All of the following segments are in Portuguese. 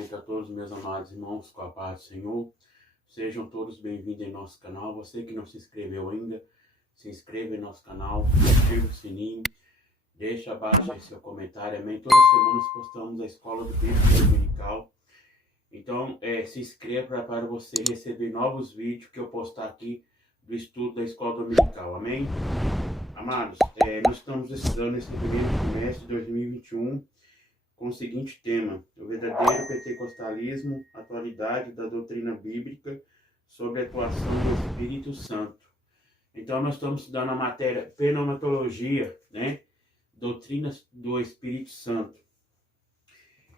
cumprimento a todos meus amados irmãos com a paz do Senhor. Sejam todos bem-vindos em nosso canal. Você que não se inscreveu ainda, se inscreva em nosso canal, ative o sininho, deixa abaixo aí seu comentário. Amém? Todas as semanas postamos a Escola do Bíblico Dominical. Então, se inscreva para você receber novos vídeos que eu postar aqui do estudo da Escola Dominical. Amém? Amados, nós estamos estudando esse primeiro trimestre de 2021 com o seguinte tema: o verdadeiro pentecostalismo, atualidade da doutrina bíblica sobre a atuação do Espírito Santo. Então, nós estamos estudando a matéria pneumatologia, né? Doutrinas do Espírito Santo.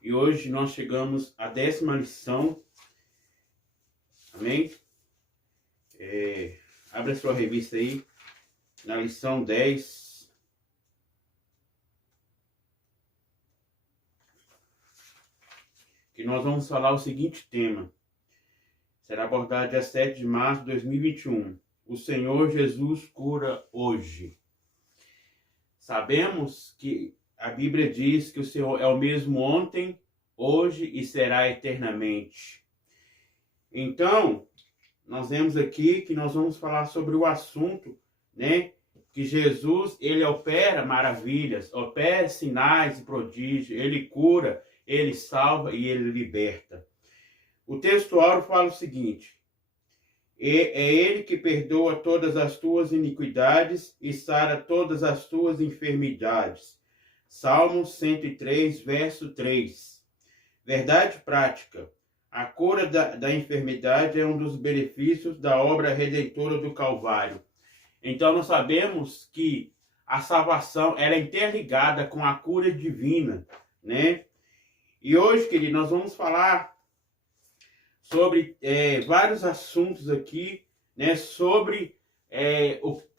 E hoje nós chegamos à 10ª lição. Amém? Abra a sua revista aí, na lição 10. Que nós vamos falar o seguinte tema. Será abordado dia 7 de março de 2021. O Senhor Jesus cura hoje. Sabemos que a Bíblia diz que o Senhor é o mesmo ontem, hoje e será eternamente. Então, nós vemos aqui que nós vamos falar sobre o assunto, né? Que Jesus, ele opera maravilhas, opera sinais e prodígios, ele cura, ele salva e ele liberta. O texto áureo fala o seguinte: é ele que perdoa todas as tuas iniquidades e sara todas as tuas enfermidades. Salmo 103, verso 3. Verdade prática. A cura da enfermidade é um dos benefícios da obra redentora do Calvário. Então nós sabemos que a salvação ela é interligada com a cura divina, né? E hoje, querido, nós vamos falar sobre vários assuntos aqui, né? Sobre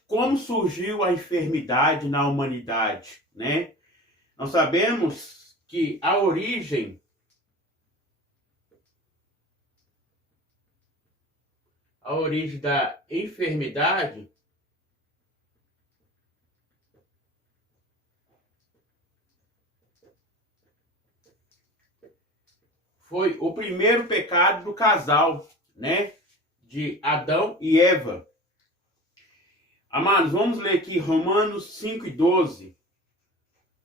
como surgiu a enfermidade na humanidade, né? Nós sabemos que a origem da enfermidade foi o primeiro pecado do casal, né? De Adão e Eva. Amados, vamos ler aqui Romanos 5:12.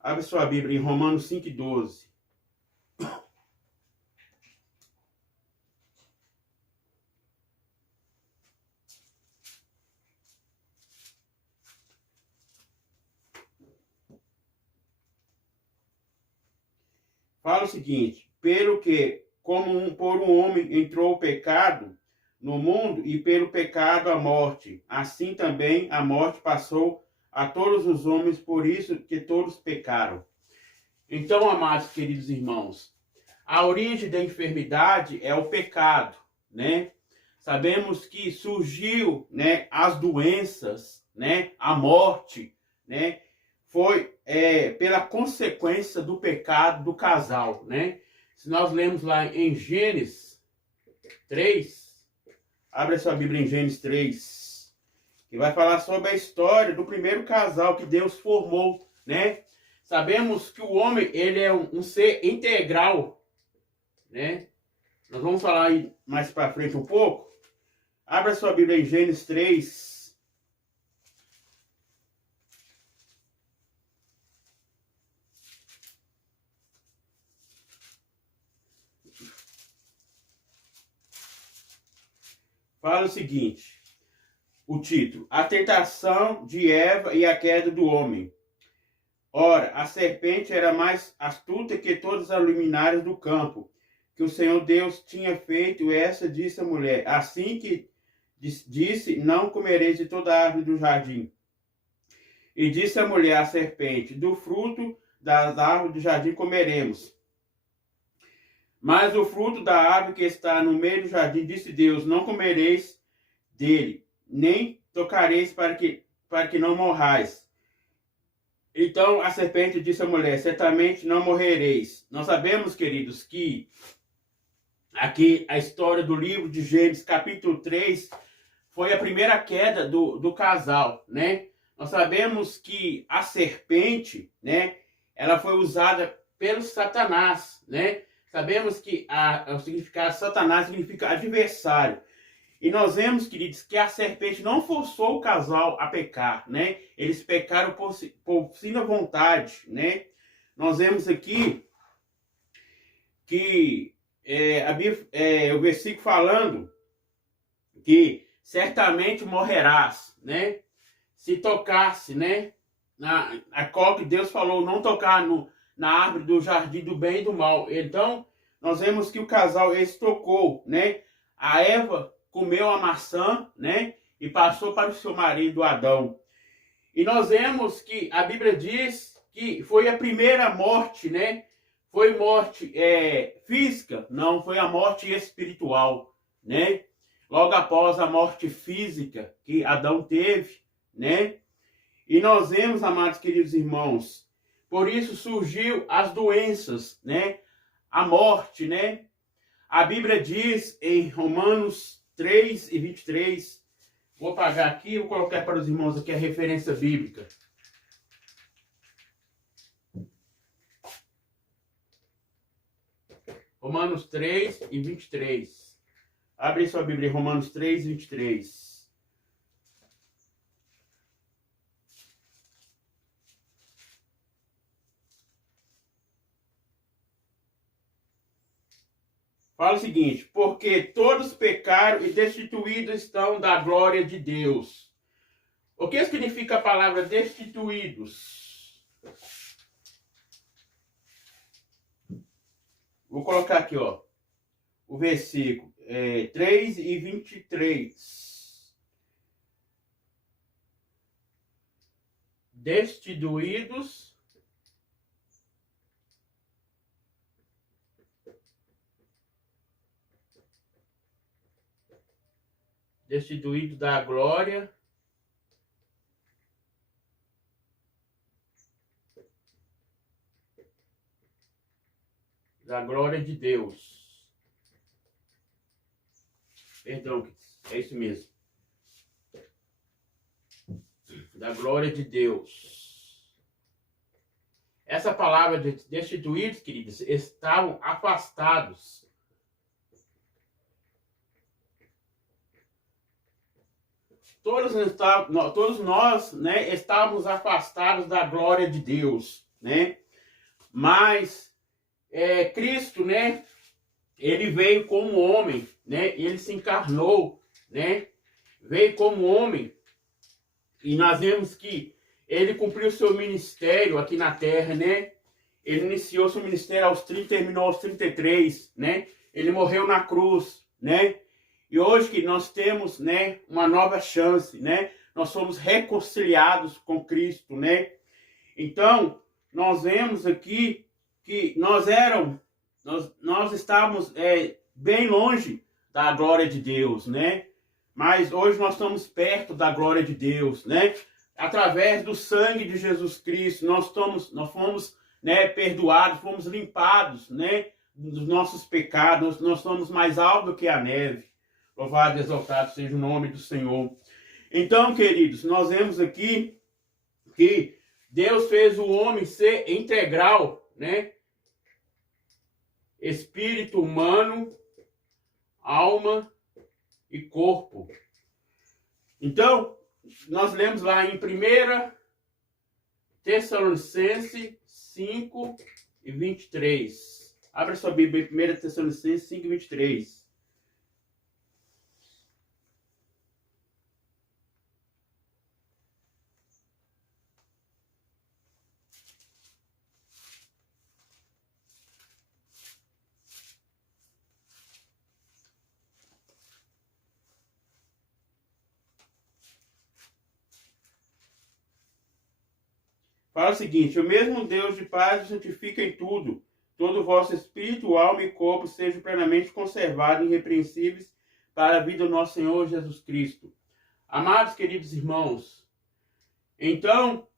Abre sua Bíblia em Romanos 5:12. Fala o seguinte: pelo que, como por um homem entrou o pecado no mundo, e pelo pecado a morte, assim também a morte passou a todos os homens, por isso que todos pecaram. Então, amados queridos irmãos, a origem da enfermidade é o pecado, né? Sabemos que surgiu, né, as doenças, né, a morte, né? Foi pela consequência do pecado do casal, né? Se nós lemos lá em Gênesis 3, abre a sua Bíblia em Gênesis 3, que vai falar sobre a história do primeiro casal que Deus formou, né? Sabemos que o homem, ele é um ser integral, né? Nós vamos falar aí mais para frente um pouco. Abra a sua Bíblia em Gênesis 3. Fala o seguinte, o título: A tentação de Eva e a queda do homem. Ora, a serpente era mais astuta que todas as luminárias do campo, que o Senhor Deus tinha feito. Essa disse a mulher: assim que disse, não comereis de toda a árvore do jardim. E disse a mulher à serpente: do fruto das árvores do jardim comeremos. Mas o fruto da árvore que está no meio do jardim, disse Deus, não comereis dele, nem tocareis para que não morrais. Então a serpente disse à mulher: certamente não morrereis. Nós sabemos, queridos, que aqui a história do livro de Gênesis, capítulo 3, foi a primeira queda do casal, né? Nós sabemos que a serpente, né, ela foi usada pelo Satanás, né? Sabemos que o significado de Satanás significa adversário. E nós vemos, queridos, que a serpente não forçou o casal a pecar, né? Eles pecaram por sua vontade, né? Nós vemos aqui que o versículo falando que certamente morrerás, né? Se tocasse, né? A qual que Deus falou não tocar na árvore do jardim do bem e do mal. Então, nós vemos que o casal esse tocou, né? A Eva comeu a maçã, né? E passou para o seu marido Adão. E nós vemos que a Bíblia diz que foi a primeira morte, né? Foi morte física? Não, foi a morte espiritual, né? Logo após a morte física que Adão teve, né? E nós vemos, amados queridos irmãos, por isso surgiu as doenças, né? A morte, né? A Bíblia diz em Romanos 3:23, vou apagar aqui, vou colocar para os irmãos aqui a referência bíblica. Romanos 3:23. Abre sua Bíblia em Romanos 3:23. Fala o seguinte: porque todos pecaram e destituídos estão da glória de Deus. O que significa a palavra destituídos? Vou colocar aqui, ó, o versículo 3:23. Destituídos da glória de Deus. Perdão, é isso mesmo. Da glória de Deus. Essa palavra de destituídos, queridos, estavam afastados. Todos nós, né, estávamos afastados da glória de Deus, né? Mas Cristo, né, ele veio como homem, né? Ele se encarnou, né? Veio como homem. E nós vemos que ele cumpriu seu ministério aqui na terra, né? Ele iniciou seu ministério aos 30, terminou aos 33, né? Ele morreu na cruz, né? E hoje que nós temos, né, uma nova chance, né? Nós somos reconciliados com Cristo, né? Então, nós vemos aqui que nós estávamos bem longe da glória de Deus, né? Mas hoje nós estamos perto da glória de Deus, né? Através do sangue de Jesus Cristo, nós fomos, né, perdoados, fomos limpados, né, dos nossos pecados, nós somos mais altos do que a neve. Louvado e exaltado seja o nome do Senhor. Então, queridos, nós vemos aqui que Deus fez o homem ser integral, né? Espírito humano, alma e corpo. Então, nós lemos lá em 1 Tessalonicenses 5:23. Abra sua Bíblia em 1 Tessalonicenses 5:23. Fala o seguinte: o mesmo Deus de paz o santifica em tudo. Todo o vosso espírito, alma e corpo sejam plenamente conservados e irrepreensíveis para a vida do nosso Senhor Jesus Cristo. Amados queridos irmãos, então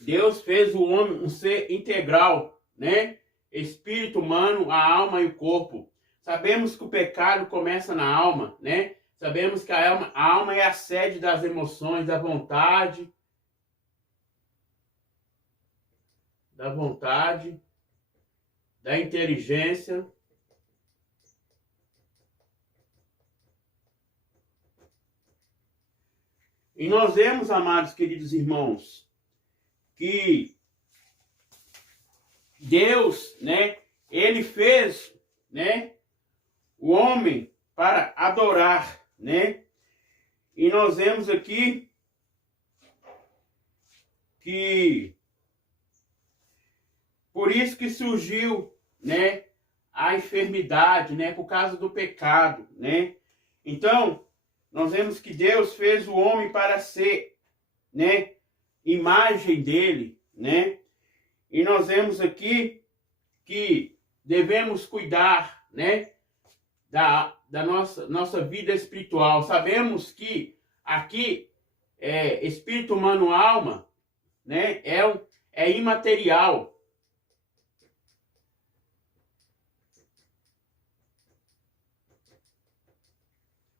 Deus fez o homem um ser integral, né? Espírito humano, a alma e o corpo. Sabemos que o pecado começa na alma, né? Sabemos que a alma é a sede das emoções, da vontade, da inteligência. E nós vemos, amados queridos irmãos, que Deus, né, ele fez, né, o homem para adorar, né? E nós vemos aqui que por isso que surgiu, né, a enfermidade, né, por causa do pecado, né? Então, nós vemos que Deus fez o homem para ser, né, imagem dele, né? E nós vemos aqui que devemos cuidar, né, da nossa vida espiritual. Sabemos que aqui espírito, humano, alma, né, é imaterial.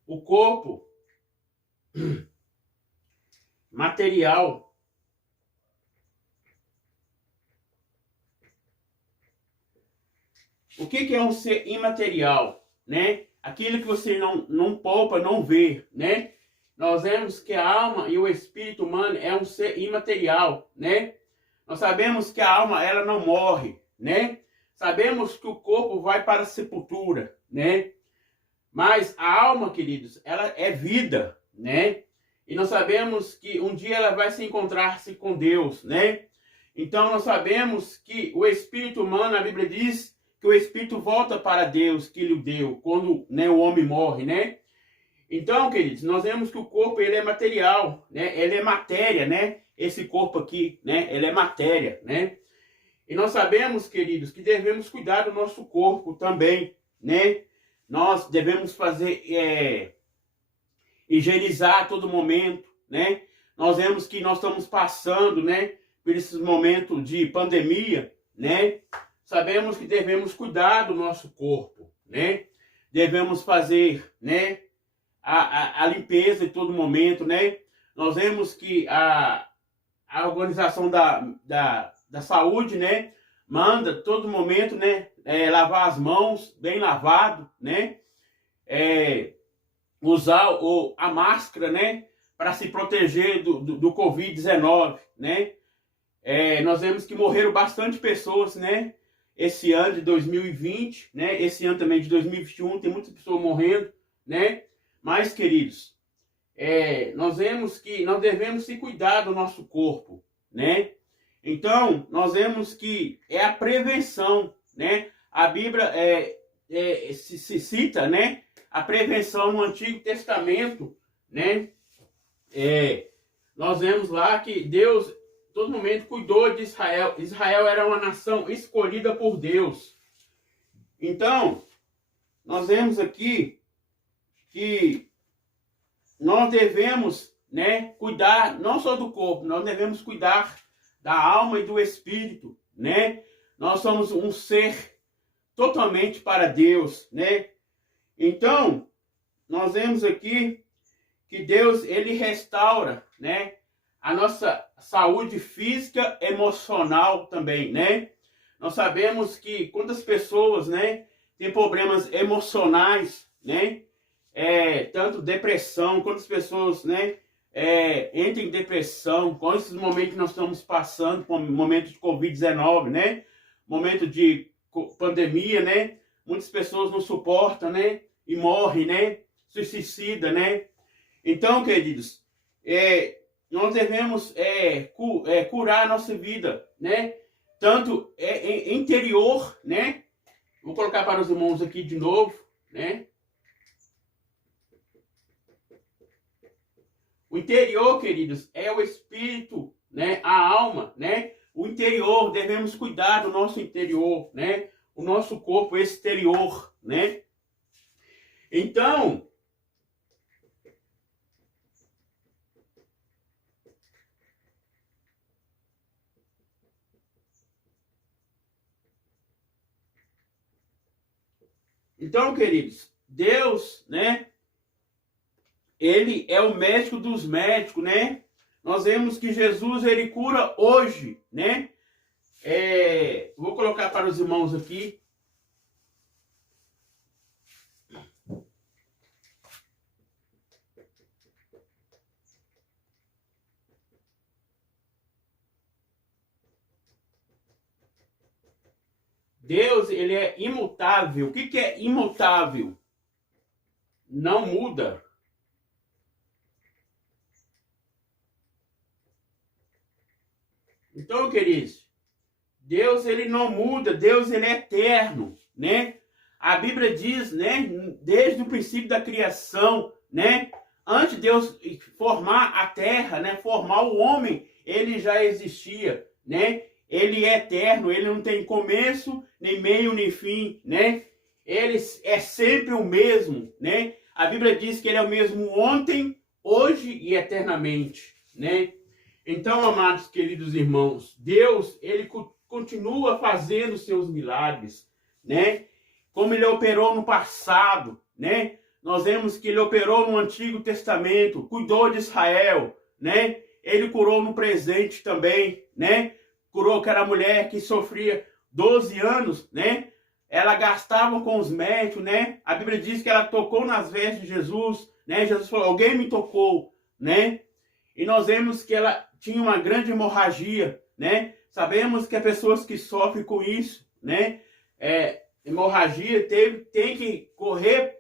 O corpo material. O que é um ser imaterial, né? Aquilo que você não poupa, não vê, né? Nós vemos que a alma e o espírito humano é um ser imaterial, né? Nós sabemos que a alma, ela não morre, né? Sabemos que o corpo vai para a sepultura, né? Mas a alma, queridos, ela é vida, né? E nós sabemos que um dia ela vai se encontrar-se com Deus, né? Então nós sabemos que o espírito humano, a Bíblia diz que o espírito volta para Deus que lhe deu quando, né, o homem morre, né? Então, queridos, nós vemos que o corpo ele é material, né? Ele é matéria, né? Esse corpo aqui, né? Ele é matéria, né? E nós sabemos, queridos, que devemos cuidar do nosso corpo também, né? Nós devemos fazer higienizar a todo momento, né? Nós vemos que nós estamos passando, né, por esses momentos de pandemia, né? Sabemos que devemos cuidar do nosso corpo, né? Devemos fazer, né, a limpeza em todo momento, né? Nós vemos que a Organização da Saúde, né, manda todo momento, né, lavar as mãos, bem lavado, né? Usar a máscara, né, para se proteger do Covid-19, né? Nós vemos que morreram bastante pessoas, né? Esse ano de 2020, né? Esse ano também de 2021, tem muitas pessoas morrendo, né? Mas, queridos, nós vemos que nós devemos se cuidar do nosso corpo, né? Então, nós vemos que é a prevenção, né? A Bíblia se cita, né, a prevenção no Antigo Testamento, né? Nós vemos lá que Deus, todo momento, cuidou de Israel. Israel era uma nação escolhida por Deus. Então, nós vemos aqui que nós devemos, né, cuidar não só do corpo, nós devemos cuidar da alma e do espírito, né? Nós somos um ser totalmente para Deus, né? Então, nós vemos aqui que Deus, ele restaura, né, a nossa saúde física, emocional também, né? Nós sabemos que quantas pessoas, né, têm problemas emocionais, né? Tanto depressão, quantas pessoas, né, entram em depressão, com esses momentos que nós estamos passando, com o momento de Covid-19, né? Momento de pandemia, né? Muitas pessoas não suportam, né? E morrem, né? Se suicida, né? Então, queridos, nós devemos curar a nossa vida, né? Tanto interior, né? Vou colocar para os irmãos aqui de novo, né? O interior, queridos, é o espírito, né? A alma, né? O interior, devemos cuidar do nosso interior, né? O nosso corpo exterior, né? Então, queridos, Deus, né? Ele é o médico dos médicos, né? Nós vemos que Jesus, ele cura hoje, né? Vou colocar para os irmãos aqui, Deus, ele é imutável. O que que é imutável? Não muda. Então, queridos, Deus, ele não muda. Deus, ele é eterno, né? A Bíblia diz, né, desde o princípio da criação, né, antes de Deus formar a terra, né, formar o homem, ele já existia, né? Ele é eterno, ele não tem começo, nem meio, nem fim, né? Ele é sempre o mesmo, né? A Bíblia diz que ele é o mesmo ontem, hoje e eternamente, né? Então, amados queridos irmãos, Deus, ele continua fazendo seus milagres, né? Como ele operou no passado, né? Nós vemos que ele operou no Antigo Testamento, cuidou de Israel, né? Ele curou no presente também, né? Curou aquela mulher que sofria 12 anos, né? Ela gastava com os médicos, né? A Bíblia diz que ela tocou nas vestes de Jesus, né? Jesus falou, alguém me tocou, né? E nós vemos que ela tinha uma grande hemorragia, né? Sabemos que há pessoas que sofrem com isso, né? Hemorragia tem que correr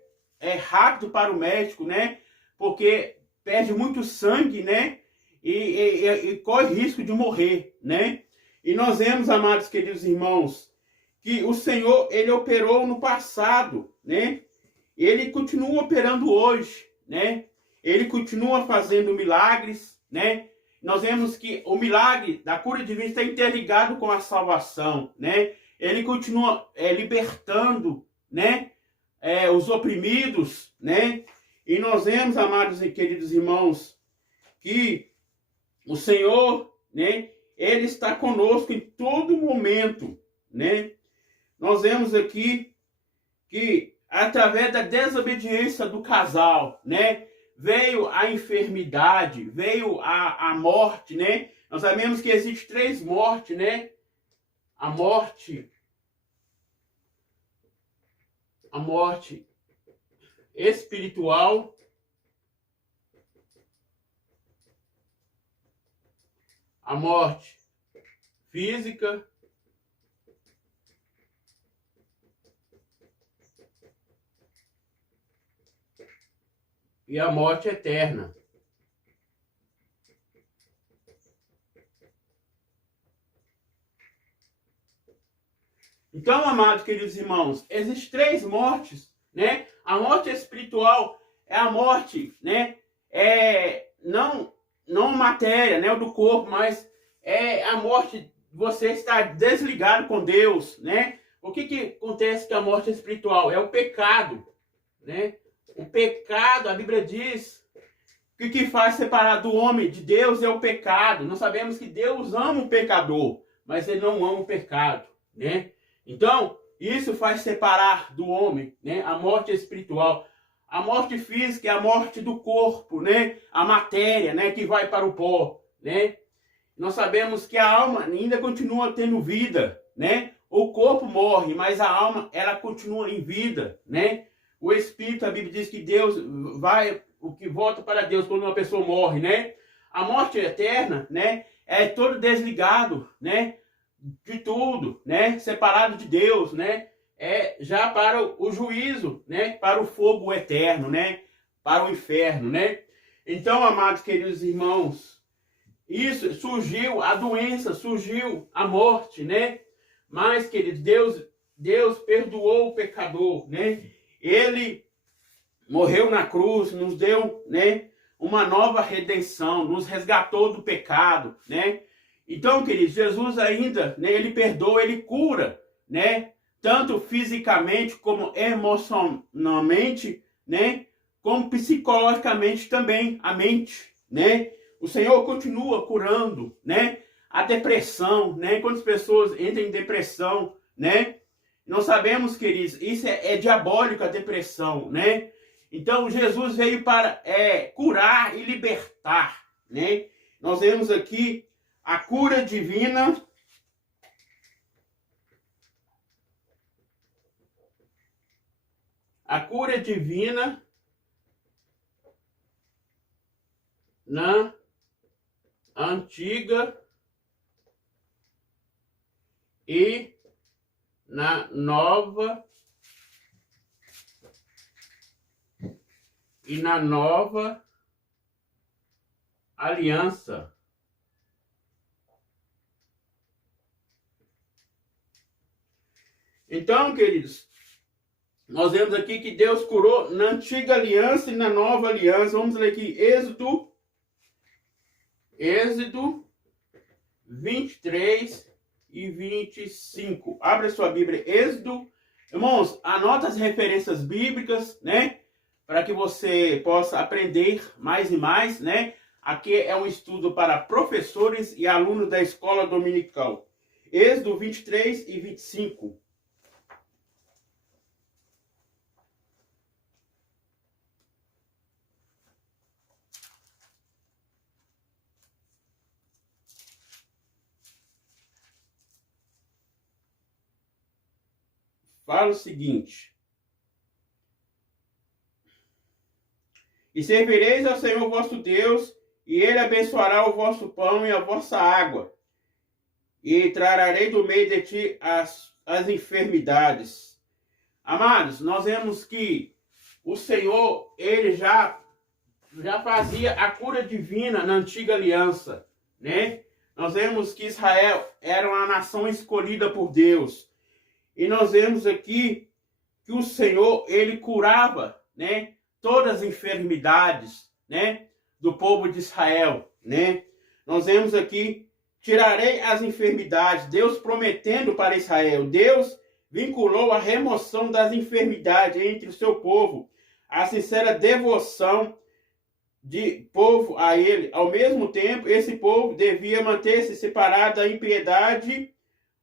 rápido para o médico, né? Porque perde muito sangue, né? E corre risco de morrer, né? E nós vemos, amados queridos irmãos, que o Senhor, ele operou no passado, né? Ele continua operando hoje, né? Ele continua fazendo milagres, né? Nós vemos que o milagre da cura divina está interligado com a salvação, né? Ele continua libertando, né? Os oprimidos, né? E nós vemos, amados e queridos irmãos, que o Senhor, né? Ele está conosco em todo momento, né? Nós vemos aqui que através da desobediência do casal, né? Veio a enfermidade, veio a morte, né? Nós sabemos que existe 3 mortes, né? A morte espiritual, a morte física e a morte eterna. Então, amados queridos irmãos, existem 3 mortes, né? A morte espiritual é a morte, né? Não matéria, né? Do corpo, mas é a morte de você estar desligado com Deus, né? O que acontece com a morte espiritual? É o pecado, né? O pecado, a Bíblia diz que o que faz separar do homem de Deus é o pecado. Nós sabemos que Deus ama o pecador, mas ele não ama o pecado, né? Então, isso faz separar do homem, né, a morte espiritual. A morte física é a morte do corpo, né? A matéria, né, que vai para o pó, né? Nós sabemos que a alma ainda continua tendo vida, né? O corpo morre, mas a alma, ela continua em vida, né? O espírito, a Bíblia diz que Deus o que volta para Deus quando uma pessoa morre, né? A morte eterna, né, é todo desligado, né, de tudo, né, separado de Deus, né, já para o juízo, né, para o fogo eterno, né, para o inferno, né. Então, amados queridos irmãos, isso surgiu a doença, surgiu a morte, né, mas, queridos, Deus perdoou o pecador, né, ele morreu na cruz, nos deu, né, uma nova redenção, nos resgatou do pecado, né. Então, queridos, Jesus ainda, né, ele perdoa, ele cura, né, tanto fisicamente como emocionalmente, né, como psicologicamente também, a mente, né. O Senhor continua curando, né, a depressão, né, quando as pessoas entram em depressão, né. Nós sabemos, queridos, isso é diabólico, a depressão, né. Então, Jesus veio para curar e libertar, né. Nós vemos aqui a cura divina, na antiga e na nova aliança. Então, queridos, nós vemos aqui que Deus curou na antiga aliança e na nova aliança. Vamos ler aqui Êxodo 23 e 25. Abra sua Bíblia, Êxodo. Irmãos, anota as referências bíblicas, né? Para que você possa aprender mais e mais, né? Aqui é um estudo para professores e alunos da escola dominical. Êxodo 23 e 25. Fala o seguinte: e servireis ao Senhor vosso Deus, e ele abençoará o vosso pão e a vossa água, e trarei do meio de ti as enfermidades. Amados, nós vemos que o Senhor, ele já fazia a cura divina na antiga aliança, né? Nós vemos que Israel era uma nação escolhida por Deus. E nós vemos aqui que o Senhor, ele curava, né, todas as enfermidades, né, do povo de Israel, né? Nós vemos aqui, tirarei as enfermidades, Deus prometendo para Israel. Deus vinculou a remoção das enfermidades entre o seu povo, a sincera devoção de povo a ele. Ao mesmo tempo, esse povo devia manter-se separado da impiedade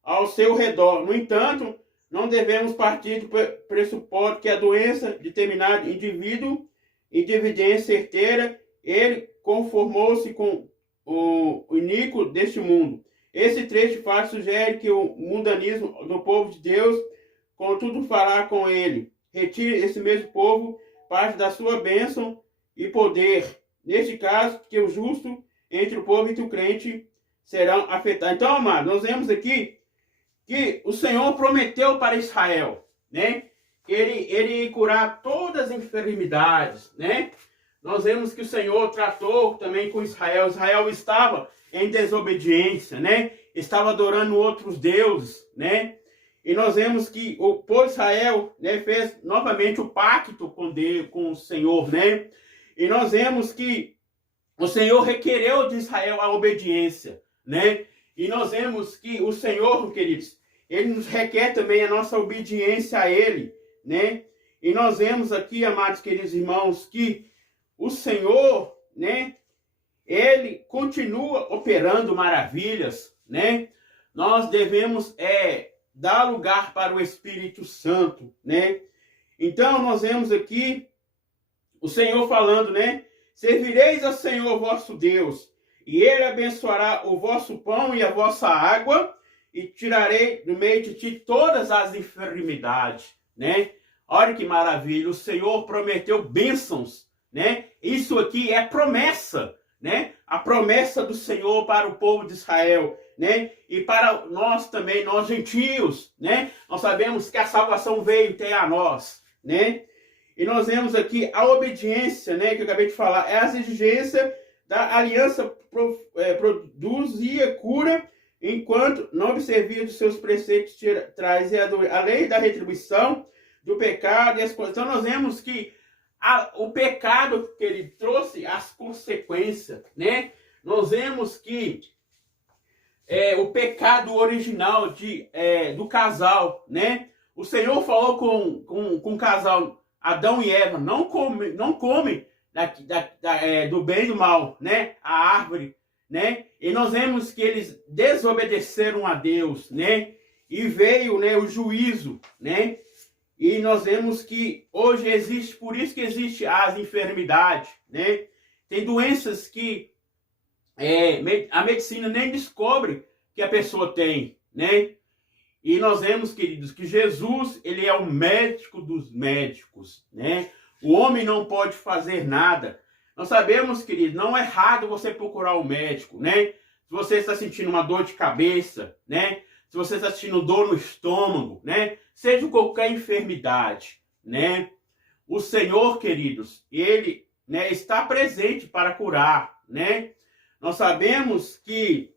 ao seu redor. No entanto, não devemos partir do pressuposto que a doença de determinado indivíduo, individência certeira, ele conformou-se com o iníquo deste mundo. Esse trecho de fato sugere que o mundanismo do povo de Deus, contudo, fará com ele. Retire esse mesmo povo parte da sua bênção e poder. Neste caso, que o justo entre o povo e o crente serão afetados. Então, amados, nós vemos aqui que o Senhor prometeu para Israel, né? Ele ia curar todas as enfermidades, né? Nós vemos que o Senhor tratou também com Israel. Israel estava em desobediência, né? Estava adorando outros deuses, né? E nós vemos que o povo de Israel, né, fez novamente o pacto com Deus, com o Senhor, né? E nós vemos que o Senhor requereu de Israel a obediência, né? E nós vemos que o Senhor, queridos, ele nos requer também a nossa obediência a ele, né? E nós vemos aqui, amados queridos irmãos, que o Senhor, né, ele continua operando maravilhas, né? Nós devemos dar lugar para o Espírito Santo, né? Então nós vemos aqui o Senhor falando, né? Servireis ao Senhor vosso Deus, e ele abençoará o vosso pão e a vossa água, e tirarei do meio de ti todas as enfermidades, né? Olha que maravilha, o Senhor prometeu bênçãos, né? Isso aqui é promessa, né? A promessa do Senhor para o povo de Israel, né? E para nós também, nós gentios, né? Nós sabemos que a salvação veio até a nós, né? E nós vemos aqui a obediência, né? Que eu acabei de falar, é a exigência da aliança produzia cura, enquanto não observia dos seus preceitos, trazia a lei da retribuição, do pecado e as coisas. Então nós vemos que o pecado que ele trouxe, as consequências, né? Nós vemos que o pecado original do casal, né? O Senhor falou com o casal Adão e Eva, não come do bem e do mal, né? A árvore, né? E nós vemos que eles desobedeceram a Deus, né? E veio, né, o juízo, né? E nós vemos que hoje existe, por isso que existe as enfermidades, né? Tem doenças que a medicina nem descobre que a pessoa tem, né? E nós vemos, queridos, que Jesus, ele é o médico dos médicos, né? O homem não pode fazer nada. Nós sabemos, queridos, não é errado você procurar o médico, né? Se você está sentindo uma dor de cabeça, né? Se se você está sentindo dor no estômago, né? Seja qualquer enfermidade, né? O Senhor, queridos, Ele, né, está presente para curar, né? Nós sabemos que,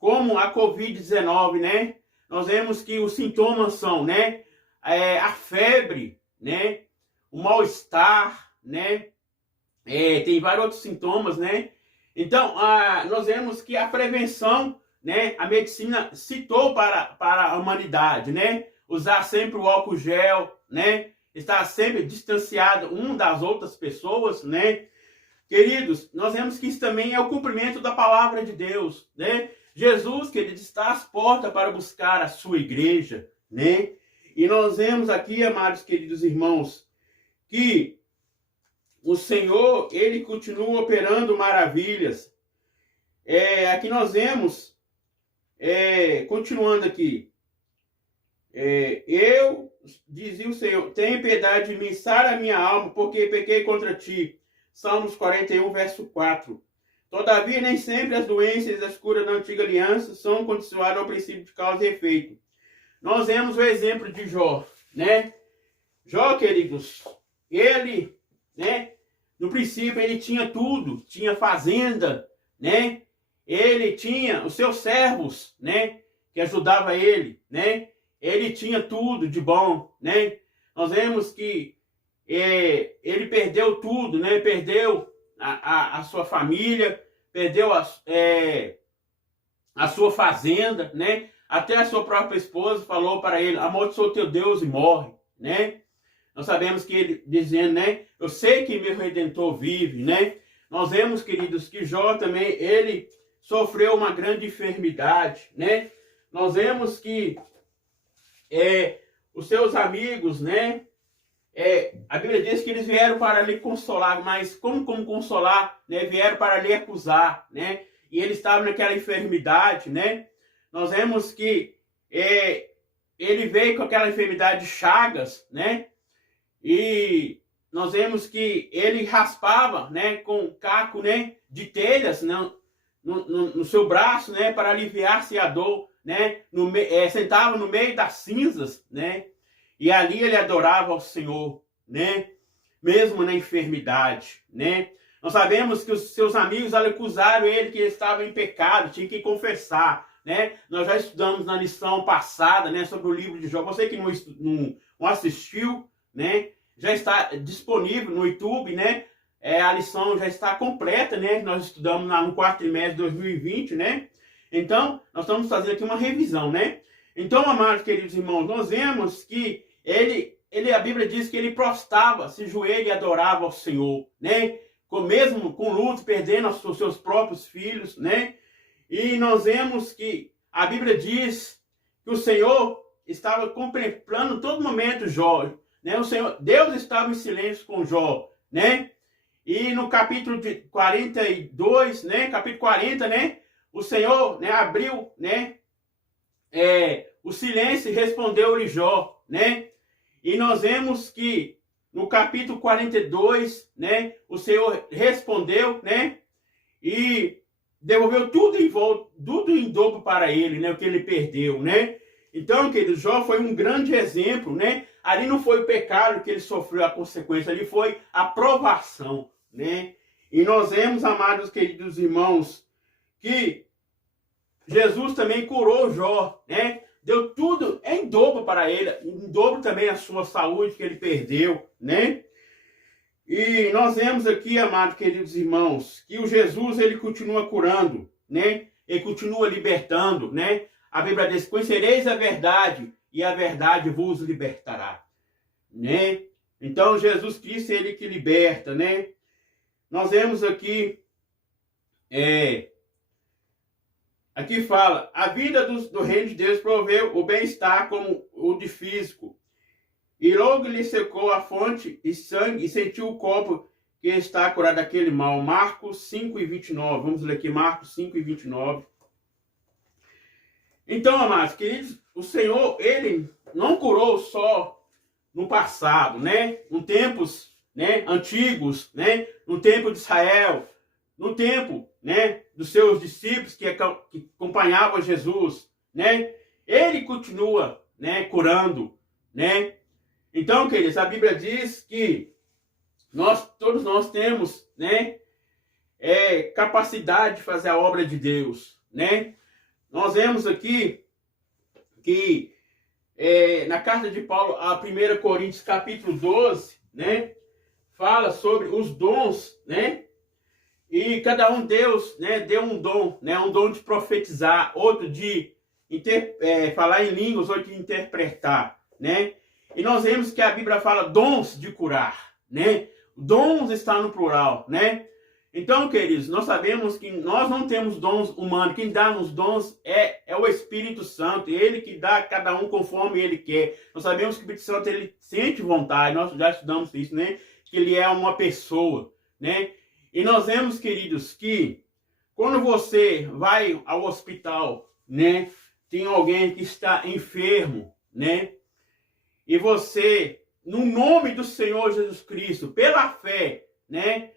como a Covid-19, né? Nós vemos que os sintomas são, né? A febre, né? O mal-estar, né? Tem vários outros sintomas, né? Então, nós vemos que a prevenção, né? A medicina citou para a humanidade, né? Usar sempre o álcool gel, né? Estar sempre distanciado um das outras pessoas, né? Queridos, nós vemos que isso também é o cumprimento da palavra de Deus, né? Jesus, queridos, está às portas para buscar a sua igreja, né? E nós vemos aqui, amados queridos irmãos, que o Senhor, Ele continua operando maravilhas. Aqui nós vemos, continuando aqui, eu, dizia o Senhor, tenha piedade de mim, sara a minha alma, porque pequei contra ti. Salmos 41, verso 4. Todavia, nem sempre as doenças e as curas da antiga aliança são condicionadas ao princípio de causa e efeito. Nós vemos o exemplo de Jó, né? Jó, queridos, ele, né? No princípio ele tinha tudo, tinha fazenda, né? Ele tinha os seus servos, né? Que ajudavam ele, né? Ele tinha tudo de bom, né? Nós vemos que ele perdeu tudo, né? Perdeu a sua família, perdeu a sua fazenda, né? Até a sua própria esposa falou para ele, amaldiçoa teu Deus e morre, né? Nós sabemos que ele dizendo, né? Eu sei que meu Redentor vive, né? Nós vemos, queridos, que Jó também, ele sofreu uma grande enfermidade, né? Nós vemos que os seus amigos, né? A Bíblia diz que eles vieram para lhe consolar, mas como consolar, né? Vieram para lhe acusar, né? E ele estava naquela enfermidade, né? Nós vemos que ele veio com aquela enfermidade de chagas, né? E nós vemos que ele raspava, né? Com caco, né? De telhas, né? No seu braço, né? Para aliviar-se a dor, né? Sentava no meio das cinzas, né? E ali ele adorava ao Senhor, né? Mesmo na enfermidade, né? Nós sabemos que os seus amigos acusaram ele que ele estava em pecado, tinha que confessar, né? Nós já estudamos na lição passada, né? Sobre o livro de Jó. Você que não assistiu, né? Já está disponível no YouTube, né? A lição já está completa, né? Nós estudamos no quarto trimestre de 2020, né? Então, nós estamos fazendo aqui uma revisão, né? Então, amados queridos irmãos, nós vemos que a Bíblia diz que ele prostrava, se joelha e adorava ao Senhor, né? Mesmo com luto, perdendo os seus próprios filhos, né? E nós vemos que a Bíblia diz que o Senhor estava contemplando todo momento Jó, né? Deus estava em silêncio com Jó, né? E no capítulo 42, né? Capítulo 40, né? O Senhor, né? Abriu, né? O silêncio e respondeu-lhe Jó, né? E nós vemos que no capítulo 42, né? O Senhor respondeu, né? E devolveu tudo em dobro para ele, né? O que ele perdeu, né? Então, querido, Jó foi um grande exemplo, né? Ali não foi o pecado que ele sofreu a consequência, ali foi a provação, né? E nós vemos, amados queridos irmãos, que Jesus também curou Jó, né? Deu tudo em dobro para ele, em dobro também a sua saúde que ele perdeu, né? E nós vemos aqui, amados queridos irmãos, que o Jesus, ele continua curando, né? Ele continua libertando, né? A Bíblia diz, conhecereis a verdade e a verdade vos libertará, né? Então, Jesus Cristo, ele que liberta, né? Nós vemos aqui, aqui fala, a vida do reino de Deus proveu o bem-estar como o de físico. E logo lhe secou a fonte e sangue e sentiu o corpo que está curado daquele mal. Marcos 5 e 29. Vamos ler aqui Marcos 5 e 29. Então, amados queridos, o Senhor, ele não curou só no passado, né? Em tempos, né, antigos, né? No tempo de Israel, no tempo, né, dos seus discípulos que acompanhavam Jesus, né? Ele continua, né, curando, né? Então, queridos, a Bíblia diz que todos nós temos, né, capacidade de fazer a obra de Deus, né? Nós vemos aqui que na carta de Paulo, a 1 Coríntios capítulo 12, né, fala sobre os dons, né? E cada um Deus, né, deu um dom, né, um dom de profetizar, outro de falar em línguas, outro de interpretar, né? E nós vemos que a Bíblia fala dons de curar, né? Dons está no plural, né? Então, queridos, nós sabemos que nós não temos dons humanos. Quem dá nos dons é o Espírito Santo. Ele que dá a cada um conforme ele quer. Nós sabemos que o Espírito Santo, ele sente vontade. Nós já estudamos isso, né? Que ele é uma pessoa, né? E nós vemos, queridos, que quando você vai ao hospital, né? Tem alguém que está enfermo, né? E você, no nome do Senhor Jesus Cristo, pela fé, né?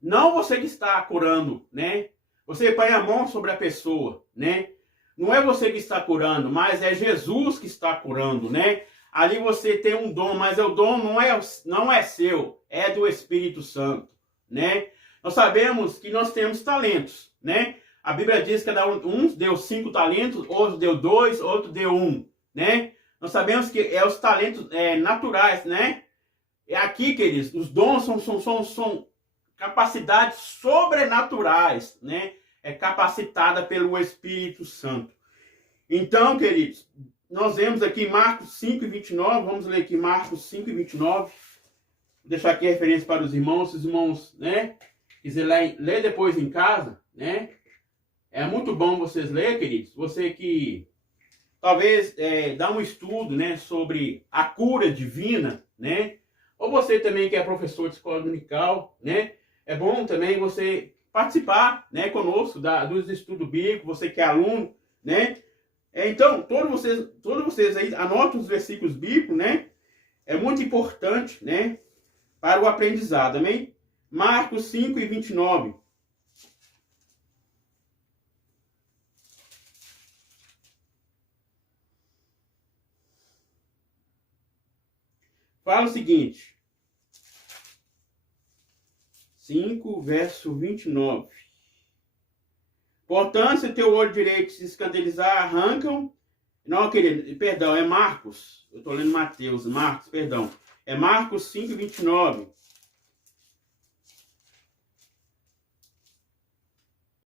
Não você que está curando, né? Você põe a mão sobre a pessoa, né? Não é você que está curando, mas é Jesus que está curando, né? Ali você tem um dom, mas o dom não é seu, é do Espírito Santo, né? Nós sabemos que nós temos talentos, né? A Bíblia diz que cada um deu 5 talentos, outro deu 2, outro deu 1, né? Nós sabemos que os talentos naturais, né? E aqui, queridos, os dons são capacidades sobrenaturais, né? É capacitada pelo Espírito Santo. Então, queridos, nós vemos aqui Marcos 5:29, vamos ler aqui Marcos 5:29. Vou deixar aqui a referência para os irmãos, se os irmãos, né, quiserem ler depois em casa, né? É muito bom vocês lerem, queridos. Você que talvez dá um estudo, né, sobre a cura divina, né? Ou você também que é professor de escola dominical, né? É bom também você participar, né, conosco dos estudos bíblicos, você que é aluno, né? Então, todos vocês aí anotem os versículos bíblicos, né? É muito importante, né, para o aprendizado, amém? Marcos 5:29. Fala o seguinte. 5, verso 29. Portanto, se o teu olho direito se escandalizar, arrancam. Não, querido, perdão, é Marcos. Eu estou lendo Mateus, Marcos, perdão. É Marcos 5:29.